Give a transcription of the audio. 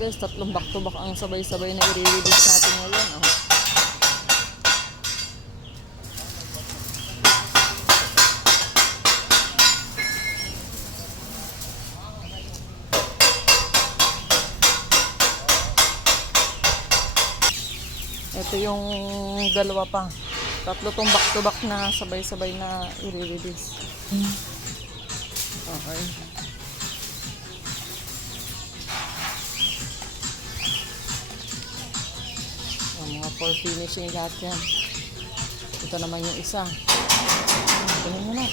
guys, tatlong back to back ang sabay-sabay na i-release natin ngayon. Oh. Ito yung dalawa pa. Tatlo tong back to back na sabay-sabay na i-release. Okay. Mga for finishing lahat yan. Ito naman yung isa. Ganun mo na.